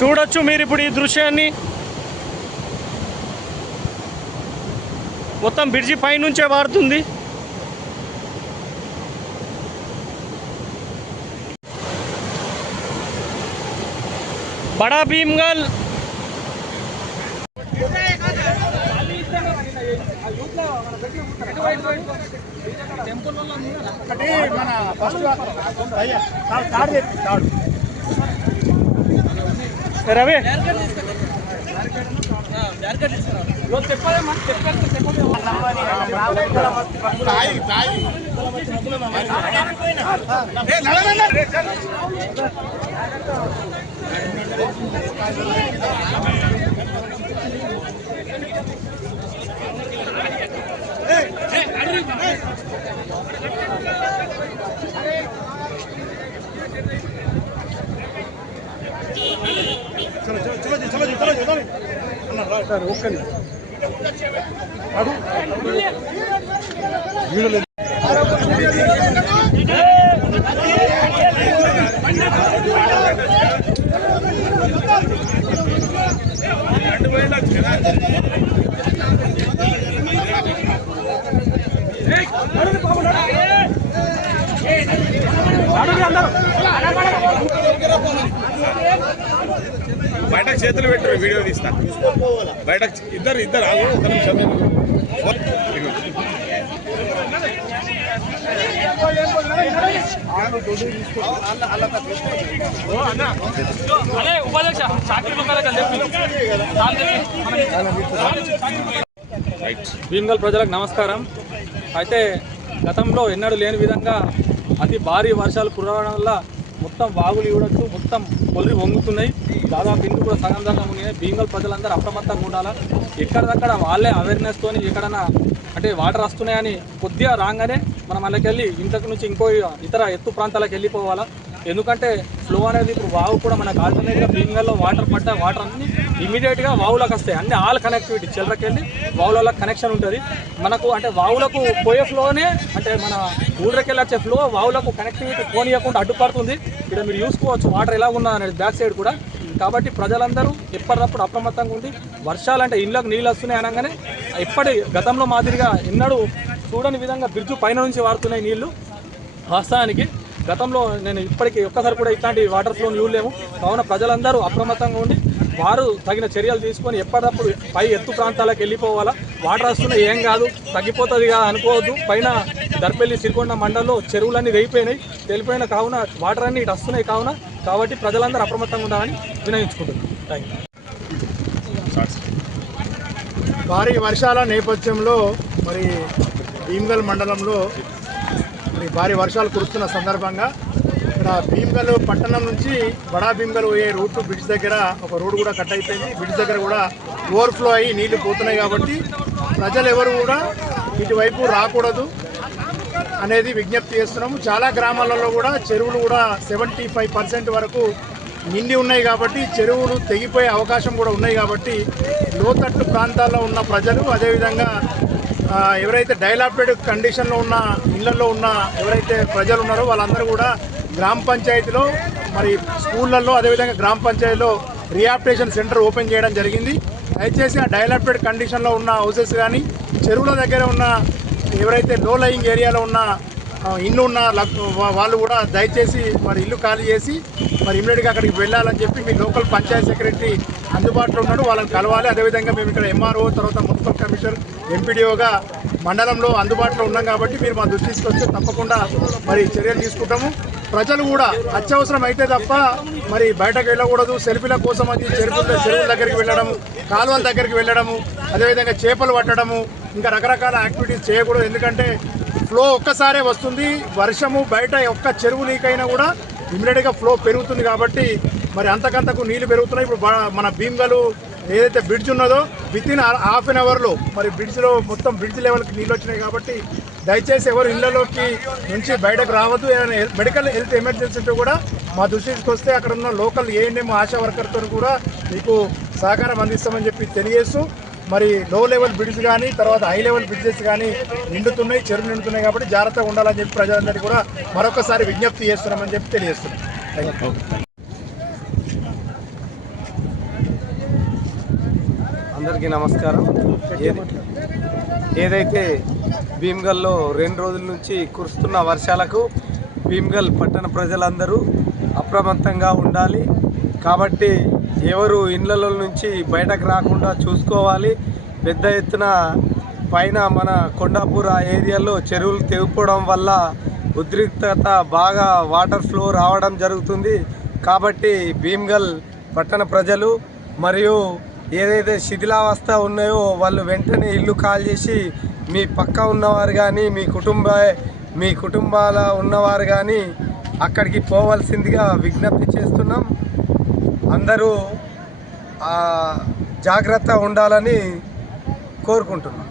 చూడొచ్చు మీరు ఇప్పుడు ఈ దృశ్యాన్ని. మొత్తం బ్రిడ్జి పైనుంచే వారుతుంది. బడా భీమ్గల్. ఒకటి మన ఫస్ట్ అయ్యా తాడు తాడు చెప్పి తాడు రవి. చలో చలో చలో జీ, చలో జీ, చలో జీ, చలో జీ. అన్న రా సార్ ఓకే అడు వీడియోలో బయటకు చేతులు పెట్టు వీడియో తీస్తా. బయటకు ఇద్దరు ఇద్దరు ఆగు ఒక నిమిషం. భీమ్గల్ ప్రజలకు నమస్కారం. అయితే గతంలో ఎన్నడూ లేని విధంగా అతి భారీ వర్షాలు కురవడం వల్ల మొత్తం వాగులు ఇవ్వడచ్చు మొత్తం పొలి వంగుతున్నాయి. దాదాపు ఇంటి కూడా సగం దాకా మునిగాయి భీమ్గల్ ప్రజలందరూ అప్రమత్తంగా ఉండాలా? ఎక్కడిదక్కడ వాళ్ళే అవేర్నెస్తో ఎక్కడన్నా అంటే వాటర్ వస్తున్నాయని కొద్దిగా రాగానే మనం వాళ్ళకెళ్ళి ఇంతకు నుంచి ఇంకో ఇతర ఎత్తు ప్రాంతాలకు వెళ్ళిపోవాలా? ఎందుకంటే ఫ్లో అనేది ఇప్పుడు వాగు కూడా మనకు ఆల్టర్నేట్గా బీంగల్లో వాటర్ పడ్డ వాటర్ అన్నీ ఇమీడియట్గా వావులకు వస్తాయి. అన్ని ఆల్ కనెక్టివిటీ చిల్లరకెళ్ళి వావులలో కనెక్షన్ ఉంటుంది. మనకు అంటే వావులకు పోయే ఫ్లోనే అంటే మన ఊళ్ళకెళ్ళి వచ్చే ఫ్లో వావులకు కనెక్టివిటీ పోనీయకుండా అడ్డుపడుతుంది. ఇక్కడ మీరు చూసుకోవచ్చు వాటర్ ఎలా ఉన్నది అనేది బ్యాక్ సైడ్ కూడా. కాబట్టి ప్రజలందరూ ఎప్పటికప్పుడు అప్రమత్తంగా ఉండి వర్షాలంటే ఇళ్ళకు నీళ్ళు వస్తున్నాయి అనగానే ఎప్పటి గతంలో మాదిరిగా ఎన్నడూ చూడని విధంగా బ్రిడ్జు పైన నుంచి వాడుతున్నాయి నీళ్ళు. వాస్తవానికి గతంలో నేను ఇప్పటికీ ఒక్కసారి కూడా ఇట్లాంటి వాటర్ ఫ్లోని చూడలేము. కావున ప్రజలందరూ అప్రమత్తంగా ఉండి వారు తగిన చర్యలు తీసుకొని ఎప్పటికప్పుడు పై ఎత్తు ప్రాంతాలకు వెళ్ళిపోవాలా? వాటర్ వస్తున్నా ఏం కాదు. తగ్గిపోతుంది కదా అనుకోవద్దు. పైన దర్పల్లి సిరికొండ మండలంలో చెరువులన్నీ వెయిపోయినాయి తెలిపోయిన కావున వాటర్ అన్ని ఇటు వస్తున్నాయి కావున కాబట్టి ప్రజలందరూ అప్రమత్తంగా ఉండాలని వినయించుకుంటున్నాను థ్యాంక్ యూ భారీ వర్షాల నేపథ్యంలో మరి భీమ్గల్ మండలంలో మరి భారీ వర్షాలు కురుస్తున్న సందర్భంగా ఇక్కడ భీమ్గల్ పట్టణం నుంచి బడా భీమ్గల్ పోయే రోడ్డు బ్రిడ్జ్ దగ్గర ఒక రోడ్డు కూడా కట్ అయిపోయింది. బ్రిడ్జ్ దగ్గర కూడా ఓవర్ఫ్లో అయ్యి నీళ్ళు పోతున్నాయి కాబట్టి ప్రజలు ఎవరు కూడా ఇటువైపు రాకూడదు అనేది విజ్ఞప్తి చేస్తున్నాము. చాలా గ్రామాలలో కూడా చెరువులు కూడా సెవెంటీ ఫైవ్ పర్సెంట్ వరకు నిండి ఉన్నాయి కాబట్టి చెరువులు తెగిపోయే అవకాశం కూడా ఉన్నాయి కాబట్టి లోతట్టు ప్రాంతాల్లో ఉన్న ప్రజలు అదేవిధంగా ఎవరైతే డైలాప్టెడ్ కండిషన్లో ఉన్న ఇళ్ళలో ఉన్న ఎవరైతే ప్రజలు ఉన్నారో వాళ్ళందరూ కూడా గ్రామ పంచాయతీలో మరి స్కూళ్ళల్లో అదేవిధంగా గ్రామ పంచాయతీలో రియాప్టేషన్ సెంటర్ ఓపెన్ చేయడం జరిగింది. దయచేసి ఆ డైలాప్టెడ్ కండిషన్లో ఉన్న హౌసెస్ కానీ చెరువుల దగ్గర ఉన్న ఎవరైతే లో లయింగ్ ఏరియాలో ఉన్న ఇల్లు ఉన్న లక్- వాళ్ళు కూడా దయచేసి మరి ఇల్లు ఖాళీ చేసి మరి ఇమ్మీడియట్గా అక్కడికి వెళ్ళాలని చెప్పి మీ లోకల్ పంచాయత్ సెక్రటరీ అందుబాటులో ఉన్నాడు. వాళ్ళని కలవాలి. అదేవిధంగా మేము ఇక్కడ ఎంఆర్ఓ తర్వాత మున్సిపల్ కమిషనర్ ఎంపీడీఓగా మండలంలో అందుబాటులో ఉన్నాం కాబట్టి మీరు మా దృష్టి తీసుకొస్తే తప్పకుండా మరి చర్యలు తీసుకుంటాము. ప్రజలు కూడా అత్యవసరం అయితే తప్ప మరి బయటకు వెళ్ళకూడదు. సెల్ఫీల కోసం అది చెరువుల చెరువుల దగ్గరికి వెళ్ళడము కాలువల దగ్గరికి వెళ్ళడము అదేవిధంగా చేపలు పట్టడము ఇంకా రకరకాల యాక్టివిటీస్ చేయకూడదు. ఎందుకంటే ఫ్లో ఒక్కసారే వస్తుంది. వర్షము బయట ఒక్క చెరువు లీక్ అయినా కూడా ఇమీడియట్గా ఫ్లో పెరుగుతుంది కాబట్టి మరి అంతకంతకు నీళ్ళు పెరుగుతున్నాయి. ఇప్పుడు మన భీమ్గలు ఏదైతే బ్రిడ్జ్ ఉన్నదో విత్ ఇన్ హాఫ్ అన్ అవర్లో మరి బ్రిడ్జ్లో మొత్తం బ్రిడ్జ్ లెవెల్కి నీళ్ళు వచ్చినాయి కాబట్టి దయచేసి ఎవరు ఇళ్ళలోకి నుంచి బయటకు రావద్దు. మెడికల్ హెల్త్ ఎమర్జెన్సీ ఉంటే కూడా మా దృష్టికి వస్తే అక్కడ ఉన్న లోకల్ ఏఎన్ఎం ఆశా వర్కర్తో కూడా మీకు సహకారం అందిస్తామని చెప్పి తెలియజేస్తూ మరి లో లెవెల్ బ్రిడ్జ్ కానీ తర్వాత హై లెవెల్ బ్రిడ్జెస్ కానీ నిండుతున్నాయి చెరువు నిండుతున్నాయి కాబట్టి జాగ్రత్తగా ఉండాలని చెప్పి ప్రజలందరికీ కూడా మరొకసారి విజ్ఞప్తి చేస్తున్నామని చెప్పి తెలియజేస్తున్నాం. అందరికీ నమస్కారం. ఏదైతే భీమ్గల్లో రెండు రోజుల నుంచి కురుస్తున్న వర్షాలకు భీమ్గల్ పట్టణ ప్రజలందరూ అప్రమత్తంగా ఉండాలి. కాబట్టి ఎవరు ఇండ్లలో నుంచి బయటకు రాకుండా చూసుకోవాలి. పెద్ద ఎత్తున పైన మన కొండాపూర్ ఆ ఏరియాలో చెరువులు తెగిపోవడం వల్ల ఉద్రిక్తత బాగా వాటర్ ఫ్లో రావడం జరుగుతుంది. కాబట్టి భీమ్గల్ పట్టణ ప్రజలు మరియు ఏదైతే శిథిలావస్థ ఉన్నాయో వాళ్ళు వెంటనే ఇల్లు కాల్ చేసి మీ పక్క ఉన్నవారు కానీ మీ కుటుంబ మీ కుటుంబాల ఉన్నవారు కానీ అక్కడికి పోవాల్సిందిగా విజ్ఞప్తి చేస్తున్నాం. అందరూ జాగ్రత్త ఉండాలని కోరుకుంటున్నాం.